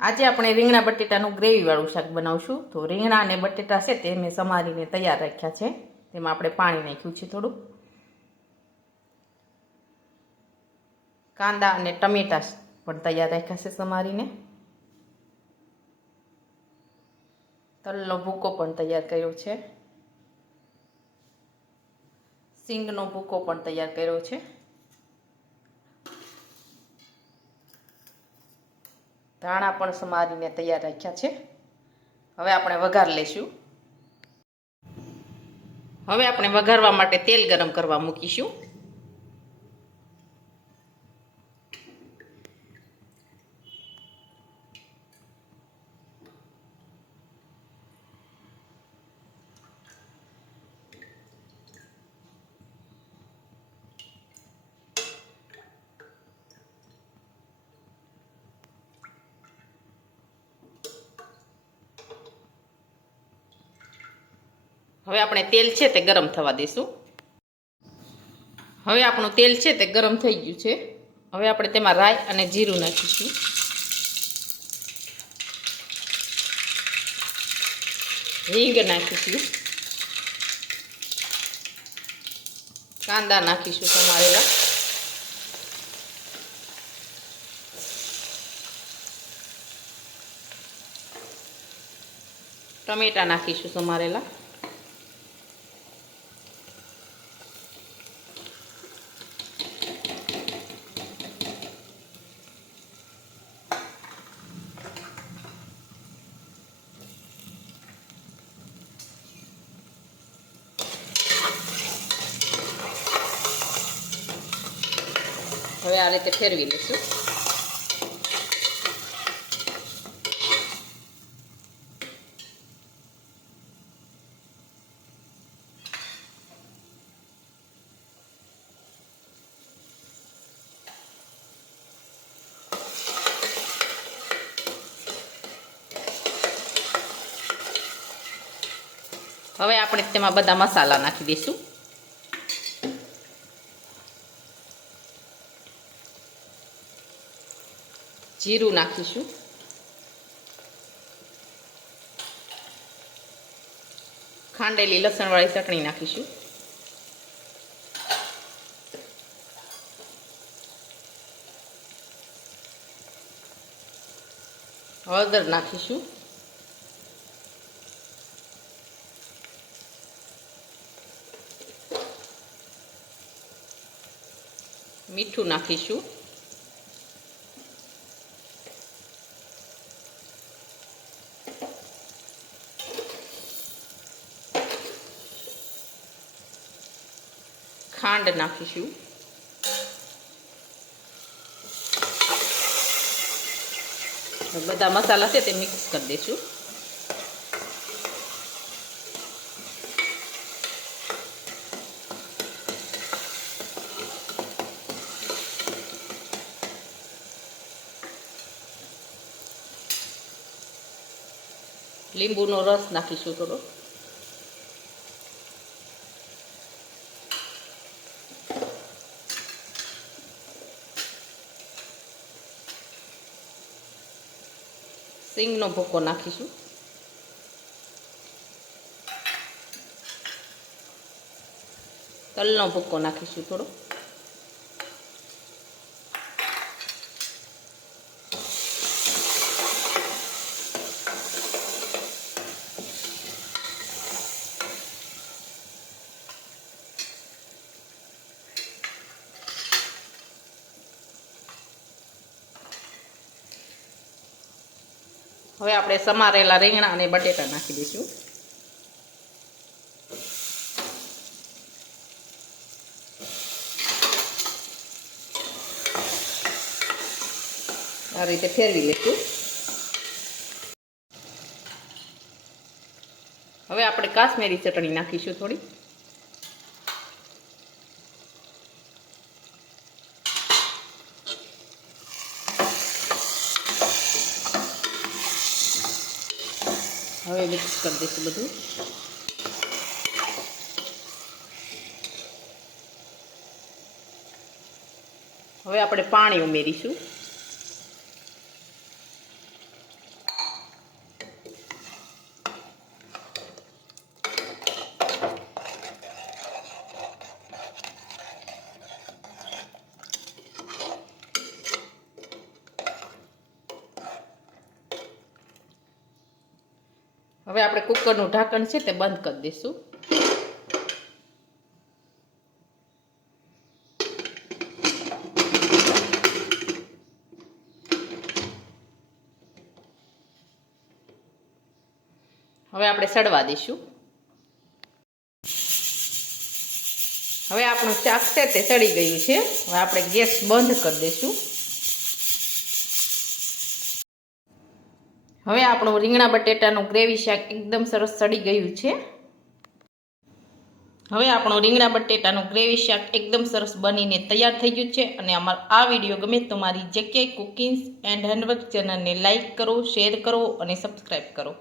આજે આપણે રીંગણા બટેટાનું ગ્રેવીવાળું શાક બનાવશું. તો રીંગણા અને બટેટા છે તે મેં સમારીને તૈયાર રાખ્યા છે. તેમાં આપણે પાણી નાખ્યું છે થોડું. કાંદા અને ટમેટા પણ તૈયાર રાખ્યા છે સમારીને. તલનો ભૂકો પણ તૈયાર કર્યો છે. સિંગનો ભૂકો પણ તૈયાર કર્યો છે. ધાણા પણ સમારીને તૈયાર રાખ્યા છે. હવે આપણે વઘાર લઈશું. હવે આપણે વઘારવા માટે તેલ ગરમ કરવા મૂકીશું. હવે આપણે તેલ છે તે ગરમ થવા દઈશું. હવે આપણું તેલ છે તે ગરમ થઈ ગયું છે. હવે આપણે તેમાં રાઈ અને જીરું નાખીશું. હિંગ નાખીશું. કાંદા નાખીશું સમારેલા. ટમેટા નાખીશું સમારેલા. હવે આ રીતે ફેરવી લઈશું. હવે આપણે તેમાં બધા મસાલા નાખી દઈશું. જીરું નાખીશું. ખાંડેલી લસણવાળી ચટણી નાખીશું. હળદર નાખીશું. મીઠું નાખીશું. ખાંડ નાખીશું. બધા મસાલા છે તે મિક્સ કરી દઈશું. લીંબુનો રસ નાખીશું થોડો. સિંગનો ભૂકો નાખીશું. તલનો ભૂકો નાખીશું થોડો. હવે આપણે સમારેલા રીંગણા અને બટેટા નાખી દઈશું. આ રીતે ફેરવી લઈશું. હવે આપણે કાશ્મીરી ચટણી નાખીશું થોડી. હવે મિક્સ કરી દઈશું બધું. હવે આપણે પાણી ઉમેરીશું. હવે આપણે કુકરનું ઢાંકણ છે તે બંધ કરી દઈશું. હવે આપણે સડવા દઈશું. હવે આપણું શાક છે તે સડી ગયું છે. હવે આપણે ગેસ બંધ કરી દઈશું. હવે આપણું રીંગણા બટેટાનું ગ્રેવી શાક એકદમ સરસ સડી ગયું છે. હવે આપણું રીંગણા બટેટાનું ગ્રેવી શાક એકદમ સરસ બનીને તૈયાર થઈ ગયું છે. અને અમારો આ વિડીયો ગમે તો મારી JK કુકિંગ્સ એન્ડ હેન્ડવર્ક ચેનલને લાઇક કરો, શેર કરો અને સબસ્ક્રાઈબ કરો.